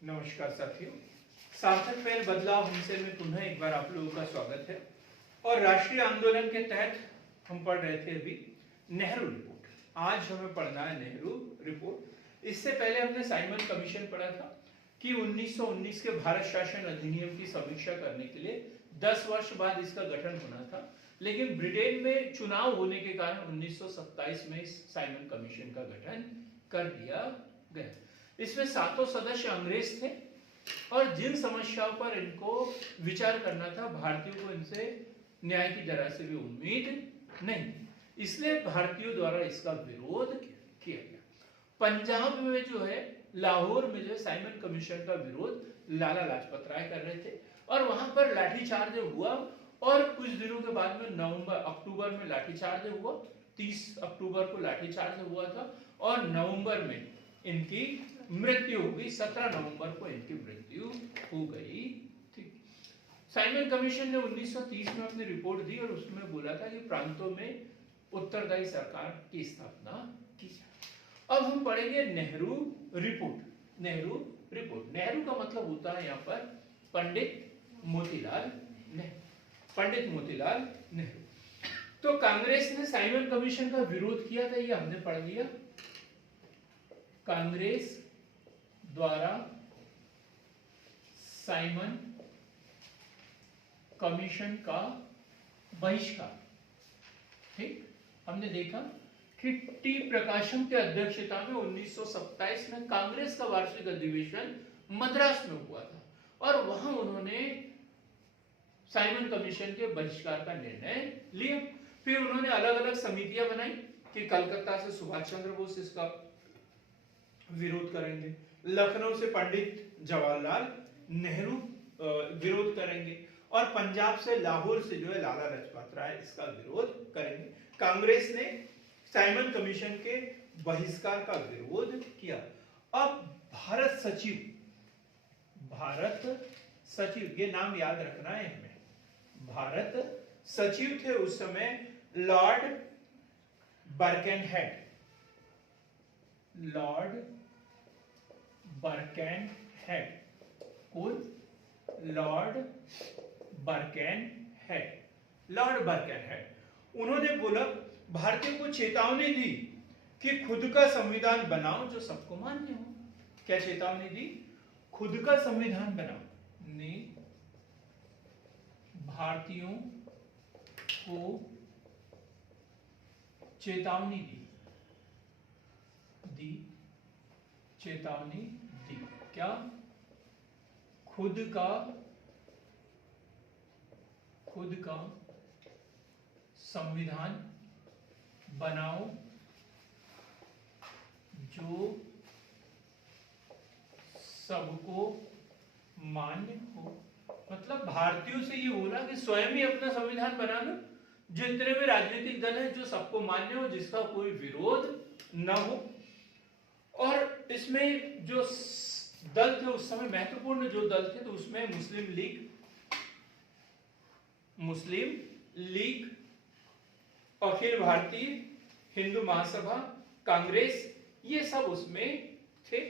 नमस्कार साथियों, सार्थक पहल बदलाव हमसे में पुनः एक बार आप लोगों का स्वागत है। और राष्ट्रीय आंदोलन के तहत हम पढ़ रहे थे अभी नेहरू रिपोर्ट। आज हमें पढ़ना है नेहरू रिपोर्ट। इससे पहले हमने साइमन कमीशन पढ़ा था कि 1919 के भारत शासन अधिनियम की समीक्षा करने के लिए 10 वर्ष बाद इसका गठन होना था, लेकिन ब्रिटेन में चुनाव होने के कारण 1927 में साइमन कमीशन का गठन कर दिया गया। इसमें 7 सदस्य अंग्रेज थे और जिन समस्याओं पर इनको विचार करना था, भारतीयों को इनसे न्याय की जरा से भी उम्मीद नहीं, इसलिए भारतीयों द्वारा इसका विरोध किया गया। पंजाब में जो है, लाहौर में जो है, साइमन कमीशन का विरोध लाला लाजपत राय कर रहे थे और वहां पर लाठीचार्ज हुआ और कुछ दिनों के बाद में अक्टूबर में लाठीचार्ज हुआ। 30 अक्टूबर को लाठीचार्ज हुआ था और नवंबर में इनकी मृत्यु हो गई। 17 नवंबर को इनकी मृत्यु हो गई। ठीक। साइमन कमीशन ने 1930 में अपनी रिपोर्ट दी और उसमें बोला था कि प्रांतों में उत्तरदायी सरकार की स्थापना की जाए। अब हम पढ़ेंगे नेहरू रिपोर्ट। नेहरू रिपोर्ट, नेहरू का मतलब होता है यहाँ पर पंडित मोतीलाल नेहरू। पंडित मोतीलाल नेहरू। तो कांग्रेस ने साइमन कमीशन का विरोध किया था, ये हमने पढ़ लिया। कांग्रेस द्वारा साइमन कमीशन का बहिष्कार। ठीक, हमने देखा कि टी प्रकाशम के अध्यक्षता में 1927 में कांग्रेस का वार्षिक अधिवेशन मद्रास में हुआ था और वहां उन्होंने साइमन कमीशन के बहिष्कार का निर्णय लिया। फिर उन्होंने अलग अलग समितियां बनाई कि कलकत्ता से सुभाष चंद्र बोस इसका विरोध करेंगे, लखनऊ से पंडित जवाहरलाल नेहरू विरोध करेंगे और पंजाब से लाहौर से जो है लाला लाजपत राय इसका विरोध करेंगे। कांग्रेस ने साइमन कमीशन के बहिष्कार का विरोध किया। अब भारत सचिव, ये नाम याद रखना है हमें। भारत सचिव थे उस समय Lord Birkenhead. Lord Birkenhead, Lord Birkenhead. Lord Birkenhead उन्होंने बोला, भारतीयों को चेतावनी दी कि खुद का संविधान बनाओ जो सबको मान्य हो। क्या चेतावनी दी? खुद का संविधान बनाओ ने भारतीयों को चेतावनी चेतावनी दी। क्या? खुद का संविधान बनाओ जो सबको मान्य हो। मतलब भारतीयों से ये बोला कि स्वयं ही अपना संविधान बना लो, जितने भी राजनीतिक दल है जो सबको मान्य हो, जिसका कोई विरोध न हो। और इसमें जो दल थे उस समय, महत्वपूर्ण जो दल थे, तो उसमें मुस्लिम लीग, अखिल भारतीय हिंदू महासभा, कांग्रेस, ये सब उसमें थे।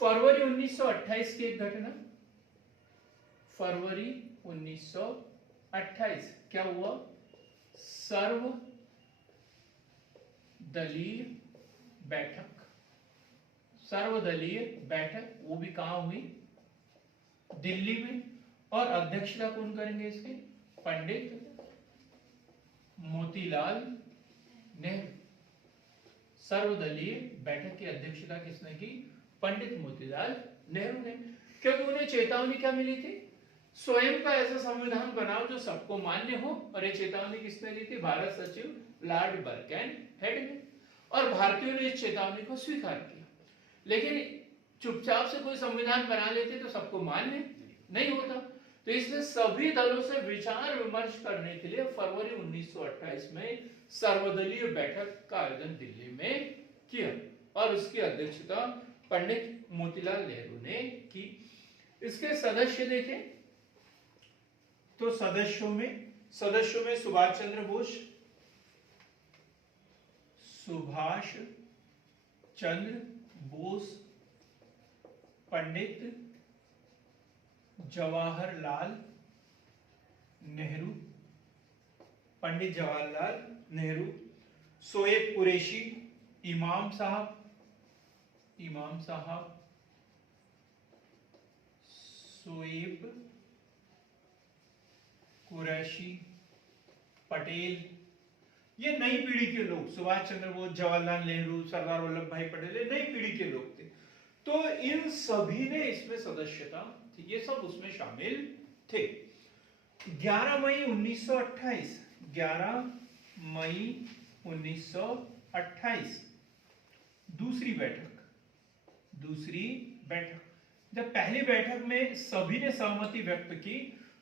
फरवरी 1928 की एक घटना। फरवरी 1928 क्या हुआ? सर्वदलीय बैठक, वो भी कहां हुई? दिल्ली में। और अध्यक्षता कौन करेंगे इसके? पंडित मोतीलाल नेहरू। सर्वदलीय बैठक की अध्यक्षता किसने की? पंडित मोतीलाल नेहरू ने। क्योंकि उन्हें चेतावनी क्या मिली थी? स्वयं का ऐसा संविधान बनाओ जो सबको मान्य हो। और ये चेतावनी किसने दी थी? भारत सचिव लॉर्ड बर्केनहेड ने। और भारतीयों ने इस चेतावनी को स्वीकार किया। लेकिन चुपचाप से कोई संविधान बना लेते तो सबको मान्य नहीं होता। तो इसलिए सभी दलों से विचार विमर्श करने के लिए फरवरी 1928 में सर्वदलीय बैठक का आयोजन दिल्ली में किया और उसकी अध्यक्षता पंडित मोतीलाल नेहरू ने की। इसके सदस्य देखें तो सदस्यों में सुभाष चंद्र बोस, पंडित जवाहरलाल नेहरू, पंडित जवाहरलाल नेहरू, शोएब कुरैशी, इमाम साहब, शोएब कुरैशी, पटेल, ये नई पीढ़ी के लोग, सुभाष चंद्र बोस, जवाहरलाल नेहरू, सरदार वल्लभ भाई पटेल, ये नई पीढ़ी के लोग थे। तो इन सभी ने इसमें सदस्यता थी, ये सब उसमें शामिल थे। 11 मई 1928, 11 मई 1928 दूसरी बैठक। जब पहली बैठक में सभी ने सहमति व्यक्त की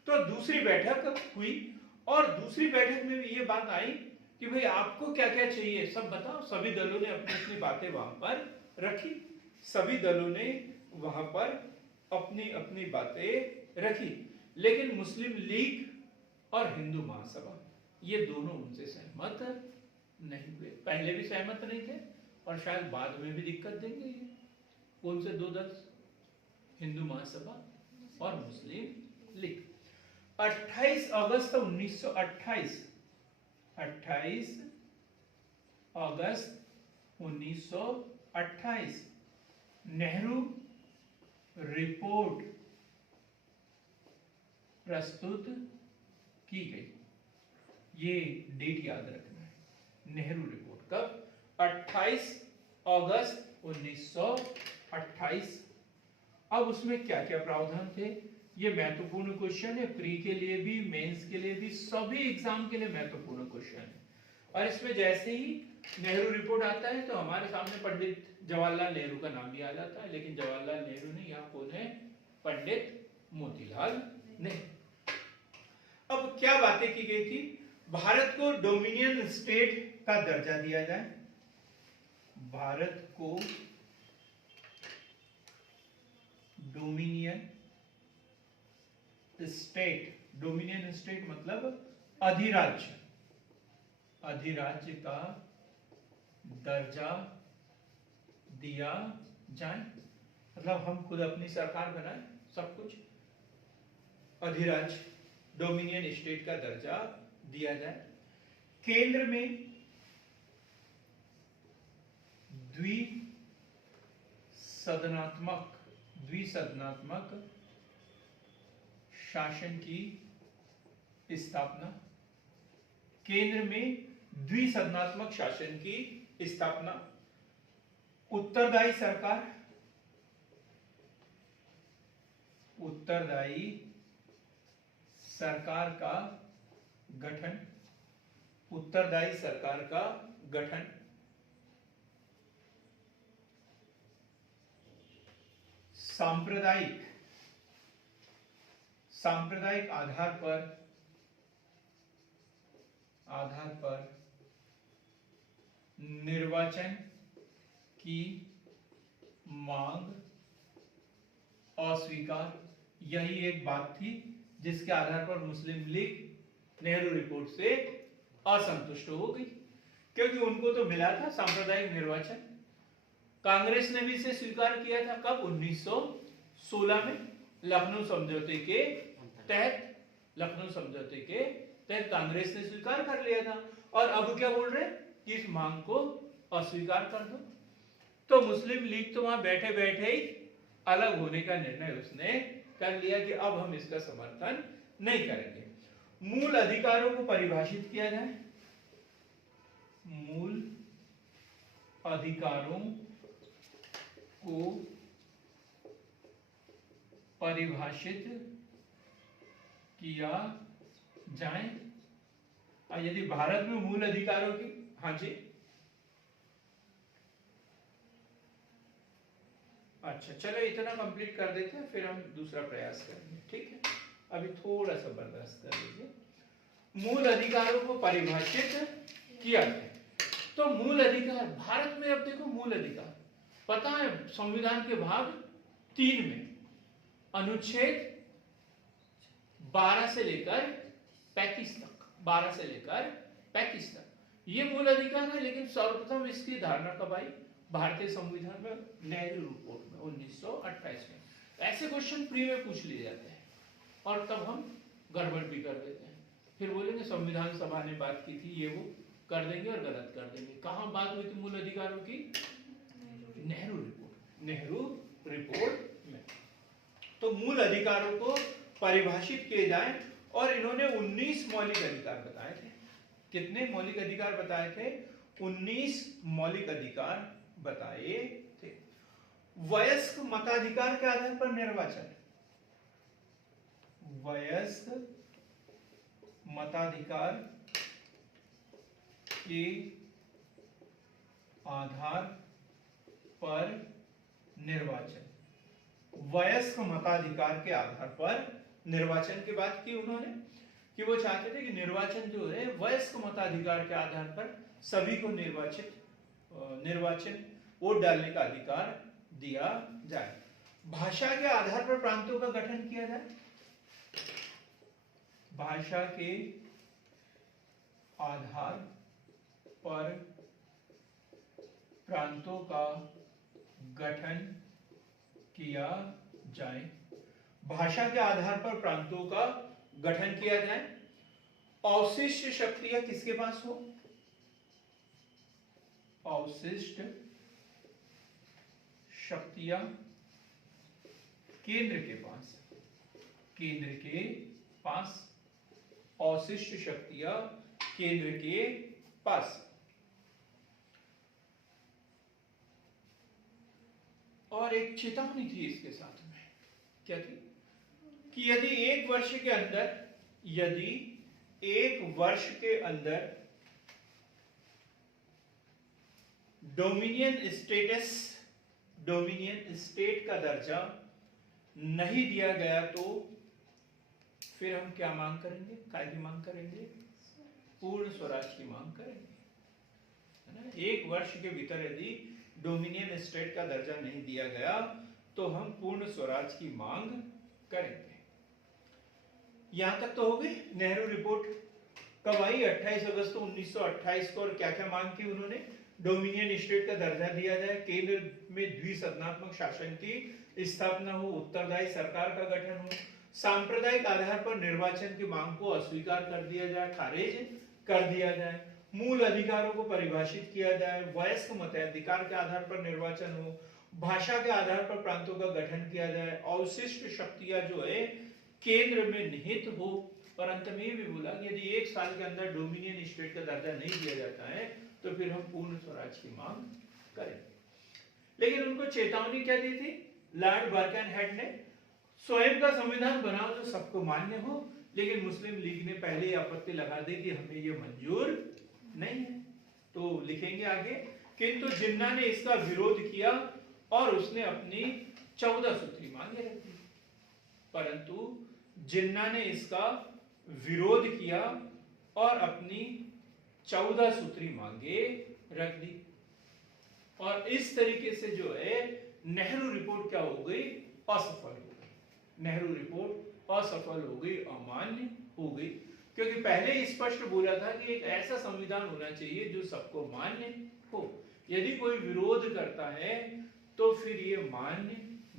तो दूसरी बैठक हुई, और दूसरी बैठक में भी ये बात आई कि भाई आपको क्या क्या चाहिए सब बताओ। सभी दलों ने अपनी अपनी बातें वहां पर रखी, सभी दलों ने वहां पर अपनी अपनी बातें रखी, लेकिन मुस्लिम लीग और हिंदू महासभा ये दोनों उनसे सहमत नहीं हुए। पहले भी सहमत नहीं थे और शायद बाद में भी दिक्कत देंगे। कौन से दो दल? हिंदू महासभा और मुस्लिम लीग। 28 अगस्त 1928, 28 अगस्त 1928 नेहरू रिपोर्ट प्रस्तुत की गई। ये डेट याद रखना है, नेहरू रिपोर्ट कब? 28 अगस्त 1928। अब उसमें क्या क्या प्रावधान थे, ये महत्वपूर्ण क्वेश्चन है, प्री के लिए भी, मेंस के लिए भी, सभी एग्जाम के लिए महत्वपूर्ण क्वेश्चन है। और इसमें जैसे ही नेहरू रिपोर्ट आता है तो हमारे सामने पंडित जवाहरलाल नेहरू का नाम भी आ जाता है, लेकिन जवाहरलाल नेहरू नहीं, यहाँ कौन है? पंडित मोतीलाल नेहरू। अब क्या बातें की गई थी? भारत को डोमिनियन स्टेट का दर्जा दिया जाए, भारत को डोमिनियन स्टेट मतलब अधिराज्य, अधिराज्य का दर्जा दिया जाए, मतलब हम खुद अपनी सरकार बनाए, सब कुछ अधिराज्य डोमिनियन स्टेट का दर्जा दिया जाए। केंद्र में द्विसदनात्मक शासन की स्थापना, केंद्र में द्विसदनात्मक शासन की स्थापना। उत्तरदायी सरकार का गठन, उत्तरदायी सरकार का गठन। सांप्रदायिक आधार पर निर्वाचन की मांग अस्वीकार। यही एक बात थी जिसके आधार पर मुस्लिम लीग नेहरू रिपोर्ट से असंतुष्ट हो गई, क्योंकि उनको तो मिला था सांप्रदायिक निर्वाचन। कांग्रेस ने भी इसे स्वीकार किया था कब? 1916 में लखनऊ समझौते के तहत कांग्रेस ने स्वीकार कर लिया था। और अब क्या बोल रहे हैं कि इस मांग को अस्वीकार कर दो। तो मुस्लिम लीग तो वहां बैठे बैठे ही अलग होने का निर्णय उसने कर लिया कि अब हम इसका समर्थन नहीं करेंगे। मूल अधिकारों को परिभाषित किया जाए, मूल अधिकारों को परिभाषित किया जाए। और यदि भारत में मूल अधिकारों की, हाँ जी, अच्छा चलो इतना कंप्लीट कर देते हैं, फिर हम दूसरा प्रयास करेंगे, ठीक है? अभी थोड़ा सा बर्दाश्त कर लीजिए। मूल अधिकारों को परिभाषित किया जाए। तो मूल अधिकार भारत में, अब देखो मूल अधिकार पता है, संविधान के भाग 3 में अनुच्छेद 12 से लेकर 35 तक, 12 से लेकर 35 तक ये मूल अधिकार है। लेकिन सर्वप्रथम इसकी धारणा कब आई? भारतीय संविधान में, नेहरू रिपोर्ट में 1928 में। ऐसे क्वेश्चन प्री में पूछ लिए जाते हैं और तब हम गड़बड़ भी कर देते हैं। फिर बोलेंगे संविधान सभा ने बात की थी, ये वो कर देंगे और गलत कर देंगे। कहाँ बात हुई थी मूल अधिकारों की? नेहरू रिपोर्ट में। तो मूल अधिकारों को परिभाषित किए जाए और इन्होंने 19 मौलिक अधिकार बताए थे। कितने मौलिक अधिकार बताए थे? 19 मौलिक अधिकार बताए थे। वयस्क मताधिकार के आधार पर निर्वाचन, वयस्क मताधिकार के आधार पर निर्वाचन, वयस्क मताधिकार के आधार पर निर्वाचन की बात की उन्होंने कि वो चाहते थे कि निर्वाचन जो है वयस्क मताधिकार के आधार पर सभी को निर्वाचन वोट डालने का अधिकार दिया जाए। भाषा के आधार पर प्रांतों का गठन किया जाए, भाषा के आधार पर प्रांतों का गठन किया जाए, भाषा के आधार पर प्रांतों का गठन किया जाए। अवशिष्ट शक्तियां किसके पास हो? अवशिष्ट शक्तियां केंद्र के पास, केंद्र के पास, अवशिष्ट शक्तियां केंद्र के पास। और एक चेतावनी थी इसके साथ में, क्या थी? कि यदि एक वर्ष के अंदर डोमिनियन स्टेट का दर्जा नहीं दिया गया तो फिर हम क्या मांग करेंगे? काय की मांग करेंगे? पूर्ण स्वराज की मांग करेंगे, है ना? एक वर्ष के भीतर यदि डोमिनियन स्टेट का दर्जा नहीं दिया गया तो हम पूर्ण स्वराज की मांग करेंगे। यहां तक तो हो गई। नेहरू रिपोर्ट कब आई? 28 अगस्त 1928 को। और क्या क्या मांग की उन्होंने? डोमिनियन स्टेट का दर्जा दिया जाए, केंद्र में द्विसदनात्मक शासन की स्थापना हो, उत्तरदायी सरकार का गठन हो, सांप्रदायिक आधार पर निर्वाचन की मांग को अस्वीकार कर दिया जाए, खारिज कर दिया जाए, मूल अधिकारों को परिभाषित किया जाए, वयस्क मताधिकार के आधार पर निर्वाचन हो, भाषा के आधार पर प्रांतों का गठन किया जाए, अवशिष्ट शक्तियां जो है केंद्र में निहित हो। और अंत में भी बोला कि यदि एक साल के अंदर डोमिनियन स्टेट का दर्जा नहीं दिया जाता है तो फिर हम पूर्ण स्वराज की मांग करेंगे। लेकिन उनको चेतावनी क्या दी थी लॉर्ड बर्कनहेड ने? स्वयं का संविधान बनाओ जो सबको मान्य हो, लेकिन मुस्लिम लीग ने पहले आपत्ति लगा दी कि हमें ये मंजूर नहीं है। तो लिखेंगे आगे, किंतु जिन्ना ने इसका विरोध किया और उसने अपनी 14 सूत्री मांगे रखी। परंतु जिन्ना ने इसका विरोध किया और अपनी 14 सूत्री मांगे रख दी। और इस तरीके से जो है नेहरू रिपोर्ट क्या हो गई? असफल हो गई। नेहरू रिपोर्ट असफल हो गई, अमान्य हो गई, क्योंकि पहले ही स्पष्ट बोला था कि एक ऐसा संविधान होना चाहिए जो सबको मान्य हो। यदि कोई विरोध करता है तो फिर ये मान्य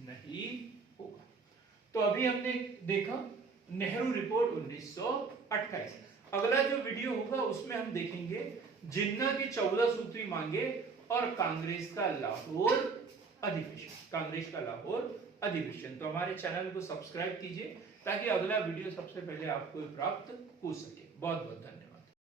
नहीं होगा। तो अभी हमने देखा नेहरू रिपोर्ट 1928। अगला जो वीडियो होगा उसमें हम देखेंगे जिन्ना की 14 सूत्री मांगे और कांग्रेस का लाहौर अधिवेशन, कांग्रेस का लाहौर अधिवेशन। तो हमारे चैनल को सब्सक्राइब कीजिए ताकि अगला वीडियो सबसे पहले आपको प्राप्त हो सके। बहुत बहुत धन्यवाद।